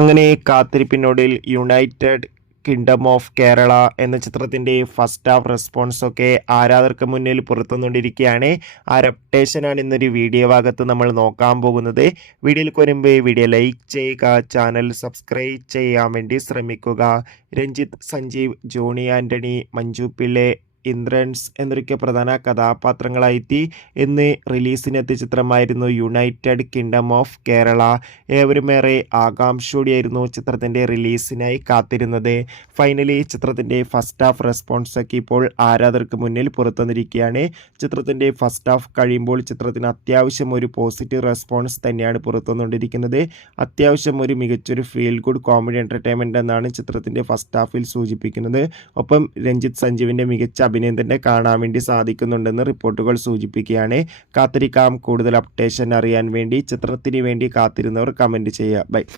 അങ്ങനെ കാത്തിരിപ്പിനൊടുവിൽ United kingdom of Kerala എന്ന ചിത്രത്തിൻ്റെ ഫസ്റ്റ് ഹാഫ് റെസ്പോൺസൊക്കെ ആരാധകർക്ക് മുന്നിൽ പുറത്തുകൊണ്ടിരിക്കുകയാണ്. ആ അപ്ഡേഷനാണ് ഇന്നൊരു വീഡിയോ ഭാഗത്ത് നമ്മൾ നോക്കാൻ പോകുന്നത്. വീഡിയോയിലേക്ക് വരുമ്പോൾ വീഡിയോ ലൈക്ക് ചെയ്യുക, ചാനൽ സബ്സ്ക്രൈബ് ചെയ്യാൻ വേണ്ടി ശ്രമിക്കുക. രഞ്ജിത്ത്, സഞ്ജീവ്, ജോണി ആൻ്റണി, മഞ്ജു പിള്ളെ, ഇന്ദ്രൻസ് എന്നൊക്കെ പ്രധാന കഥാപാത്രങ്ങളായി ഇന്ന് റിലീസിനെത്തിയ ചിത്രമായിരുന്നു യുണൈറ്റഡ് കിങ്ഡം ഓഫ് കേരള. ഏവരുമേറെ ആകാംക്ഷയോടെയായിരുന്നു ചിത്രത്തിൻ്റെ റിലീസിനായി കാത്തിരുന്നത്. ഫൈനലി ചിത്രത്തിൻ്റെ ഫസ്റ്റ് ഹാഫ് റെസ്പോൺസൊക്കെ ഇപ്പോൾ ആരാധകർക്ക് മുന്നിൽ പുറത്തുവന്നിരിക്കുകയാണ്. ചിത്രത്തിൻ്റെ ഫസ്റ്റ് ഹാഫ് കഴിയുമ്പോൾ ചിത്രത്തിന് അത്യാവശ്യം ഒരു പോസിറ്റീവ് റെസ്പോൺസ് തന്നെയാണ് പുറത്തുവന്നുകൊണ്ടിരിക്കുന്നത്. അത്യാവശ്യം ഒരു മികച്ചൊരു ഫീൽ ഗുഡ് കോമഡി എൻ്റർടൈൻമെൻറ്റ് എന്നാണ് ചിത്രത്തിൻ്റെ ഫസ്റ്റ് ഹാഫിൽ സൂചിപ്പിക്കുന്നത്. ഒപ്പം രഞ്ജിത്ത്, സഞ്ജീവിൻ്റെ മികച്ച അഭിനയം തന്നെ കാണാൻ വേണ്ടി സാധിക്കുന്നുണ്ടെന്ന് റിപ്പോർട്ടുകൾ സൂചിപ്പിക്കുകയാണ്. കാത്തിരിക്കാം കൂടുതൽ അപ്ഡേഷൻ അറിയാൻ വേണ്ടി. ചിത്രത്തിന് വേണ്ടി കാത്തിരുന്നവർ കമൻറ്റ് ചെയ്യുക. ബൈ.